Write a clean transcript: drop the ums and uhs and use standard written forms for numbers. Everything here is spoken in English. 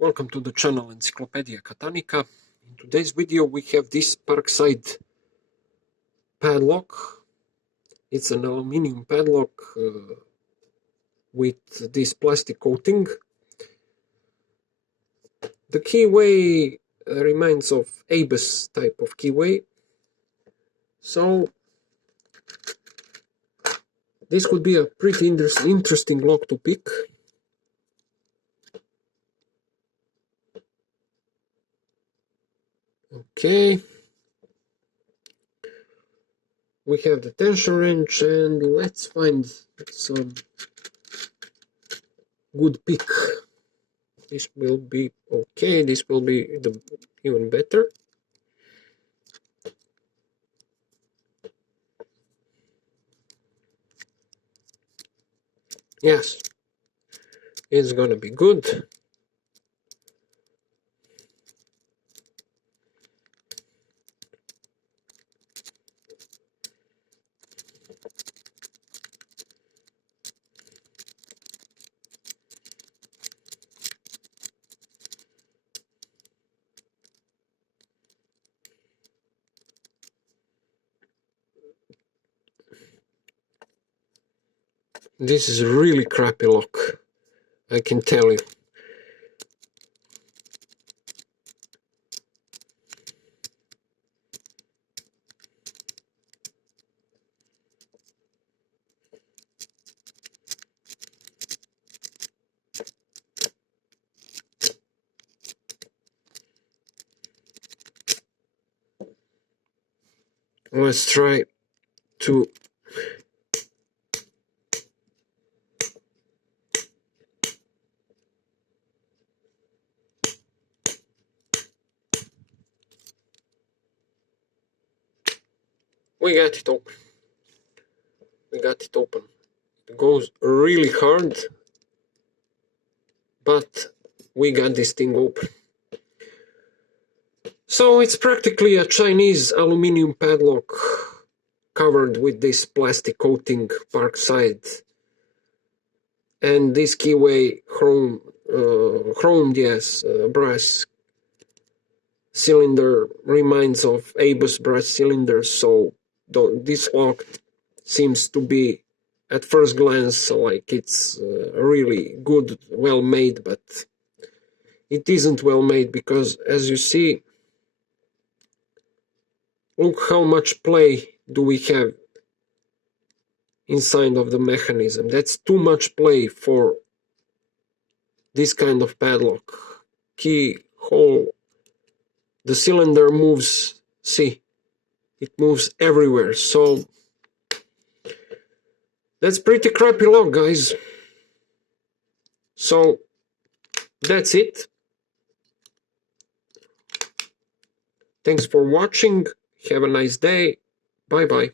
Welcome to the channel Encyclopedia Catanica. In today's video we have this Parkside padlock. It's an aluminium padlock with this plastic coating. The keyway reminds of ABUS type of keyway. So this could be a pretty interesting lock to pick. Okay, we have the tension wrench and let's find some good pick. This will be okay, this will be even better. Yes, it's gonna be good. This is a really crappy lock, I can tell you. Let's try to we got it open. We got it open. It goes really hard, but we got this thing open. So it's practically a Chinese aluminium padlock covered with this plastic coating Parkside, and this keyway chromed, yes, brass cylinder reminds of ABUS brass cylinders. So this lock seems to be at first glance like it's really good, well made, but it isn't well made because, as you see, look how much play do we have inside of the mechanism. That's too much play for this kind of padlock. Keyhole, the cylinder moves, see, it moves everywhere. So that's pretty crappy lock, guys. So that's it. Thanks for watching. Have a nice day. Bye bye.